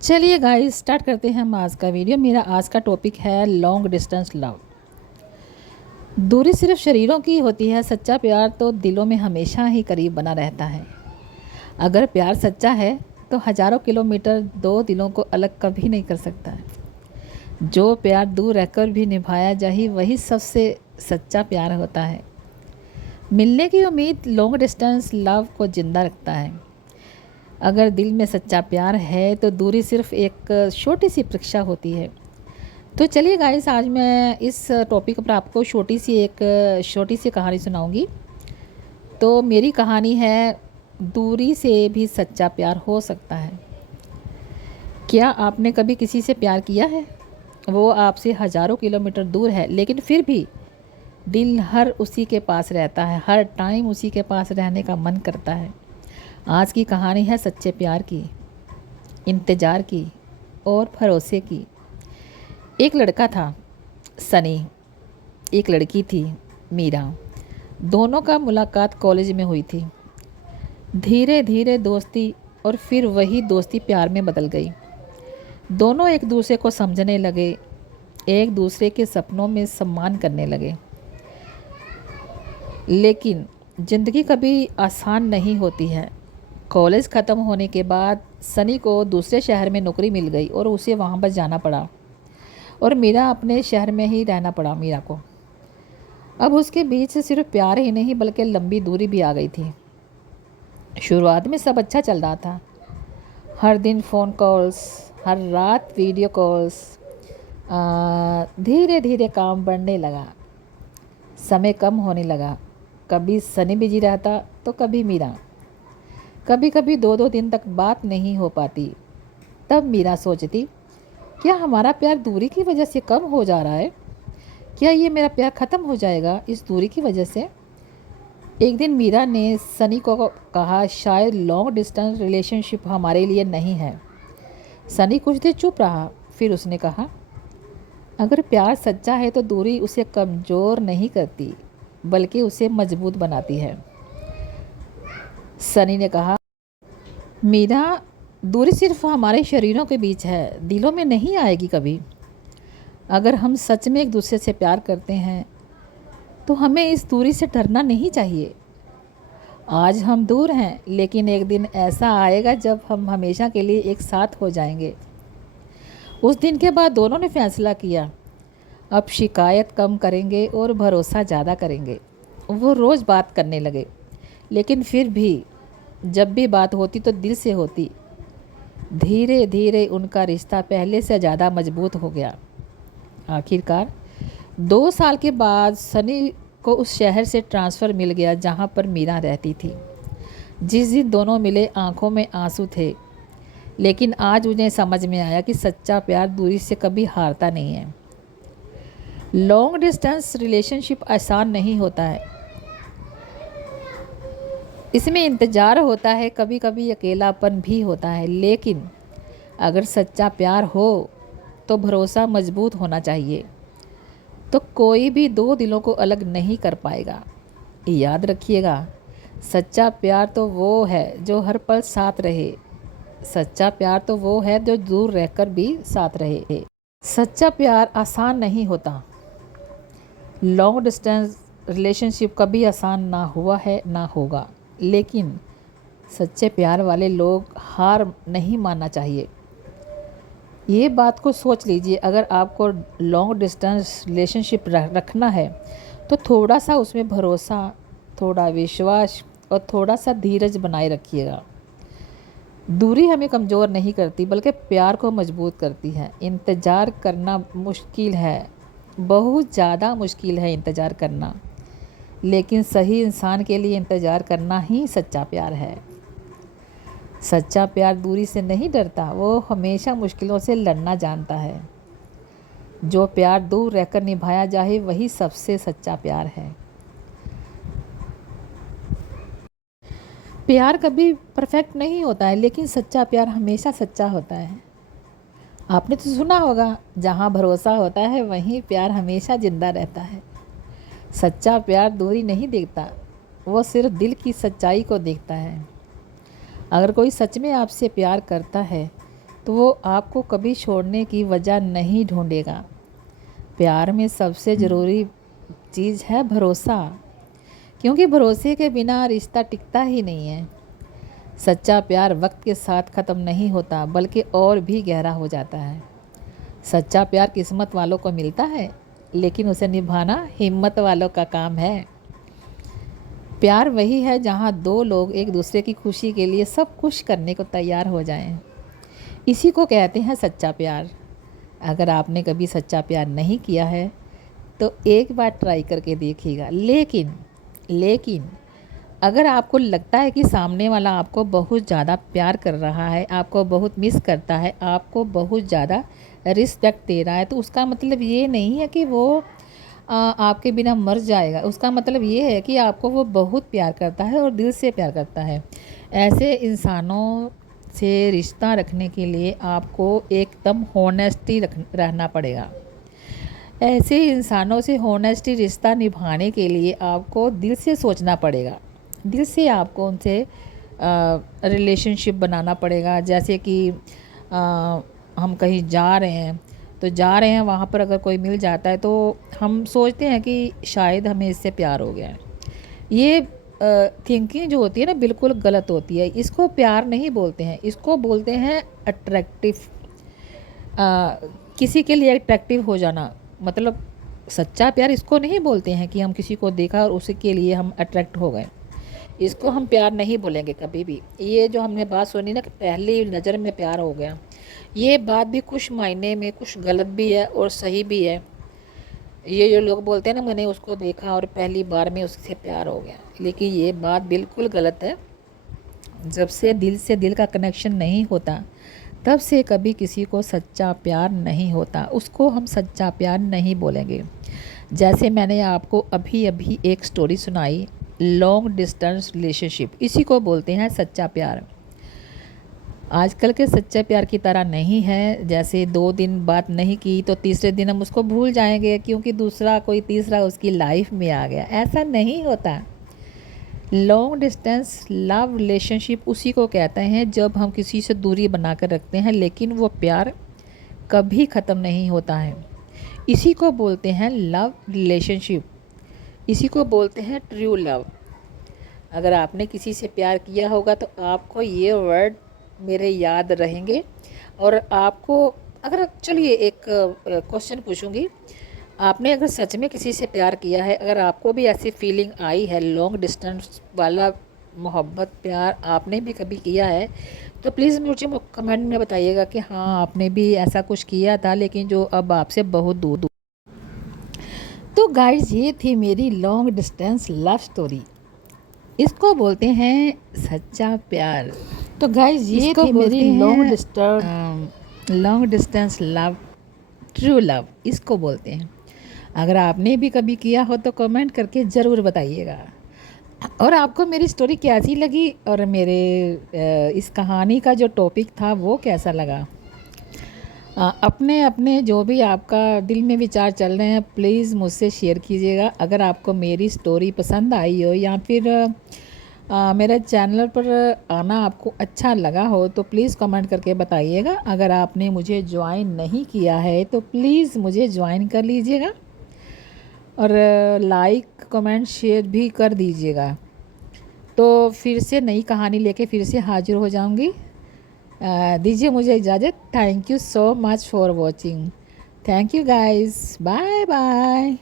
चलिए guys start करते हैं हम आज का वीडियो। मेरा आज का टॉपिक है लॉन्ग डिस्टेंस लव। दूरी सिर्फ शरीरों की होती है, सच्चा प्यार तो दिलों में हमेशा ही करीब बना रहता है। अगर प्यार सच्चा है तो हज़ारों किलोमीटर दो दिलों को अलग कभी नहीं कर सकता है। जो प्यार दूर रहकर भी निभाया जाए वही सबसे सच्चा प्यार होता है। मिलने की उम्मीद लॉन्ग डिस्टेंस लव को ज़िंदा रखता है। अगर दिल में सच्चा प्यार है तो दूरी सिर्फ एक छोटी सी परीक्षा होती है। तो चलिए गाइस, आज मैं इस टॉपिक पर आपको छोटी सी कहानी सुनाऊंगी। तो मेरी कहानी है, दूरी से भी सच्चा प्यार हो सकता है। क्या आपने कभी किसी से प्यार किया है? वो आपसे हज़ारों किलोमीटर दूर है लेकिन फिर भी दिल हर उसी के पास रहता है, हर टाइम उसी के पास रहने का मन करता है। आज की कहानी है सच्चे प्यार की, इंतज़ार की और भरोसे की। एक लड़का था सनी, एक लड़की थी मीरा। दोनों का मुलाकात कॉलेज में हुई थी। धीरे धीरे दोस्ती और फिर वही दोस्ती प्यार में बदल गई। दोनों एक दूसरे को समझने लगे, एक दूसरे के सपनों में सम्मान करने लगे। लेकिन ज़िंदगी कभी आसान नहीं होती है। कॉलेज ख़त्म होने के बाद सनी को दूसरे शहर में नौकरी मिल गई और उसे वहाँ बस जाना पड़ा और मीरा अपने शहर में ही रहना पड़ा मीरा को। अब उसके बीच से सिर्फ प्यार ही नहीं बल्कि लंबी दूरी भी आ गई थी। शुरुआत में सब अच्छा चल रहा था। हर दिन फ़ोन कॉल्स, हर रात वीडियो कॉल्स। धीरे धीरे काम बढ़ने लगा, समय कम होने लगा। कभी सनी बिजी रहता तो कभी मीरा। कभी कभी दो दो दिन तक बात नहीं हो पाती। तब मीरा सोचती, क्या हमारा प्यार दूरी की वजह से कम हो जा रहा है? क्या ये मेरा प्यार ख़त्म हो जाएगा इस दूरी की वजह से? एक दिन मीरा ने सनी को कहा, शायद लॉन्ग डिस्टेंस रिलेशनशिप हमारे लिए नहीं है। सनी कुछ देर चुप रहा, फिर उसने कहा, अगर प्यार सच्चा है तो दूरी उसे कमज़ोर नहीं करती बल्कि उसे मजबूत बनाती है। सनी ने कहा, मीरा, दूरी सिर्फ हमारे शरीरों के बीच है, दिलों में नहीं आएगी कभी। अगर हम सच में एक दूसरे से प्यार करते हैं तो हमें इस दूरी से डरना नहीं चाहिए। आज हम दूर हैं लेकिन एक दिन ऐसा आएगा जब हम हमेशा के लिए एक साथ हो जाएंगे। उस दिन के बाद दोनों ने फैसला किया, अब शिकायत कम करेंगे और भरोसा ज़्यादा करेंगे। वो रोज़ बात करने लगे, लेकिन फिर भी जब भी बात होती तो दिल से होती। धीरे धीरे उनका रिश्ता पहले से ज़्यादा मजबूत हो गया। आखिरकार 2 साल के बाद सनी को उस शहर से ट्रांसफ़र मिल गया जहाँ पर मीरा रहती थी। जिस दिन दोनों मिले आंखों में आंसू थे, लेकिन आज उन्हें समझ में आया कि सच्चा प्यार दूरी से कभी हारता नहीं है। लॉन्ग डिस्टेंस रिलेशनशिप आसान नहीं होता है। इसमें इंतज़ार होता है, कभी कभी अकेलापन भी होता है, लेकिन अगर सच्चा प्यार हो तो भरोसा मजबूत होना चाहिए। तो कोई भी दो दिलों को अलग नहीं कर पाएगा। याद रखिएगा, सच्चा प्यार तो वो है जो हर पल साथ रहे। सच्चा प्यार तो वो है जो दूर रहकर भी साथ रहे। सच्चा प्यार आसान नहीं होता। लॉन्ग डिस्टेंस रिलेशनशिप कभी आसान ना हुआ है ना होगा, लेकिन सच्चे प्यार वाले लोग हार नहीं मानना चाहिए। ये बात को सोच लीजिए, अगर आपको लॉन्ग डिस्टेंस रिलेशनशिप रखना है तो थोड़ा सा उसमें भरोसा, थोड़ा विश्वास और थोड़ा सा धीरज बनाए रखिएगा। दूरी हमें कमज़ोर नहीं करती बल्कि प्यार को मजबूत करती है। इंतज़ार करना मुश्किल है, बहुत ज़्यादा मुश्किल है इंतज़ार करना, लेकिन सही इंसान के लिए इंतज़ार करना ही सच्चा प्यार है। सच्चा प्यार दूरी से नहीं डरता, वो हमेशा मुश्किलों से लड़ना जानता है। जो प्यार दूर रहकर निभाया जाए वही सबसे सच्चा प्यार है। प्यार कभी परफेक्ट नहीं होता है, लेकिन सच्चा प्यार हमेशा सच्चा होता है। आपने तो सुना होगा, जहाँ भरोसा होता है वहीं प्यार हमेशा ज़िंदा रहता है। सच्चा प्यार दूरी नहीं देखता, वो सिर्फ दिल की सच्चाई को देखता है। अगर कोई सच में आपसे प्यार करता है तो वो आपको कभी छोड़ने की वजह नहीं ढूंढेगा। प्यार में सबसे ज़रूरी चीज़ है भरोसा, क्योंकि भरोसे के बिना रिश्ता टिकता ही नहीं है। सच्चा प्यार वक्त के साथ ख़त्म नहीं होता, बल्कि और भी गहरा हो जाता है। सच्चा प्यार किस्मत वालों को मिलता है, लेकिन उसे निभाना हिम्मत वालों का काम है। प्यार वही है जहाँ दो लोग एक दूसरे की खुशी के लिए सब कुछ करने को तैयार हो जाएं। इसी को कहते हैं सच्चा प्यार। अगर आपने कभी सच्चा प्यार नहीं किया है तो एक बार ट्राई करके देखिएगा। लेकिन अगर आपको लगता है कि सामने वाला आपको बहुत ज़्यादा प्यार कर रहा है, आपको बहुत मिस करता है, आपको बहुत ज़्यादा रिस्पेक्ट दे रहा है, तो उसका मतलब ये नहीं है कि वो आपके बिना मर जाएगा। उसका मतलब ये है कि आपको वो बहुत प्यार करता है और दिल से प्यार करता है। ऐसे इंसानों से रिश्ता रखने के लिए आपको एकदम हॉनेस्टी रहना पड़ेगा। ऐसे इंसानों से हॉनेस्टी रिश्ता निभाने के लिए आपको दिल से सोचना पड़ेगा। दिल से आपको उनसे रिलेशनशिप बनाना पड़ेगा। जैसे कि हम कहीं जा रहे हैं वहाँ पर अगर कोई मिल जाता है तो हम सोचते हैं कि शायद हमें इससे प्यार हो गया है। ये थिंकिंग जो होती है ना, बिल्कुल गलत होती है। इसको प्यार नहीं बोलते हैं, इसको बोलते हैं अट्रैक्टिव। किसी के लिए अट्रैक्टिव हो जाना, मतलब सच्चा प्यार इसको नहीं बोलते हैं कि हम किसी को देखा और उसके लिए हम अट्रैक्ट हो गए। इसको हम प्यार नहीं बोलेंगे कभी भी। ये जो हमने बात सुनी ना कि पहली नज़र में प्यार हो गया, ये बात भी कुछ मायने में कुछ गलत भी है और सही भी है। ये जो लोग बोलते हैं ना, मैंने उसको देखा और पहली बार में उससे प्यार हो गया, लेकिन ये बात बिल्कुल गलत है। जब से दिल का कनेक्शन नहीं होता, तब से कभी किसी को सच्चा प्यार नहीं होता। उसको हम सच्चा प्यार नहीं बोलेंगे। जैसे मैंने आपको अभी एक स्टोरी सुनाई, लॉन्ग डिस्टेंस रिलेशनशिप, इसी को बोलते हैं सच्चा प्यार। आजकल के सच्चे प्यार की तरह नहीं है। जैसे 2 दिन बात नहीं की तो तीसरे दिन हम उसको भूल जाएंगे क्योंकि कोई तीसरा उसकी लाइफ में आ गया। ऐसा नहीं होता। लॉन्ग डिस्टेंस लव रिलेशनशिप उसी को कहते हैं जब हम किसी से दूरी बना कर रखते हैं, लेकिन वो प्यार कभी ख़त्म नहीं होता है। इसी को बोलते हैं लव रिलेशनशिप, इसी को बोलते हैं ट्रू लव। अगर आपने किसी से प्यार किया होगा तो आपको ये वर्ड मेरे याद रहेंगे। और आपको अगर, चलिए एक क्वेश्चन पूछूंगी, आपने अगर सच में किसी से प्यार किया है, अगर आपको भी ऐसी फीलिंग आई है, लॉन्ग डिस्टेंस वाला मोहब्बत प्यार आपने भी कभी किया है, तो प्लीज़ मुझे कमेंट में बताइएगा कि हाँ आपने भी ऐसा कुछ किया था, लेकिन जो अब आपसे बहुत दूर। तो गाइस, ये थी मेरी लॉन्ग डिस्टेंस लव स्टोरी। इसको बोलते हैं सच्चा प्यार। तो गाइस, ये थी मेरी long distance love, true love इसको बोलते हैं। अगर आपने भी कभी किया हो तो कमेंट करके ज़रूर बताइएगा। और आपको मेरी स्टोरी कैसी लगी और मेरे इस कहानी का जो टॉपिक था वो कैसा लगा। अपने अपने जो भी आपका दिल में विचार चल रहे हैं, प्लीज़ मुझसे शेयर कीजिएगा। अगर आपको मेरी स्टोरी पसंद आई हो या फिर मेरे चैनल पर आना आपको अच्छा लगा हो तो प्लीज़ कमेंट करके बताइएगा। अगर आपने मुझे ज्वाइन नहीं किया है तो प्लीज़ मुझे ज्वाइन कर लीजिएगा और लाइक कमेंट शेयर भी कर दीजिएगा। तो फिर से नई कहानी लेके फिर से हाजिर हो जाऊंगी। दीजिए मुझे इजाज़त। Thank you so much for watching. Thank you guys, bye bye.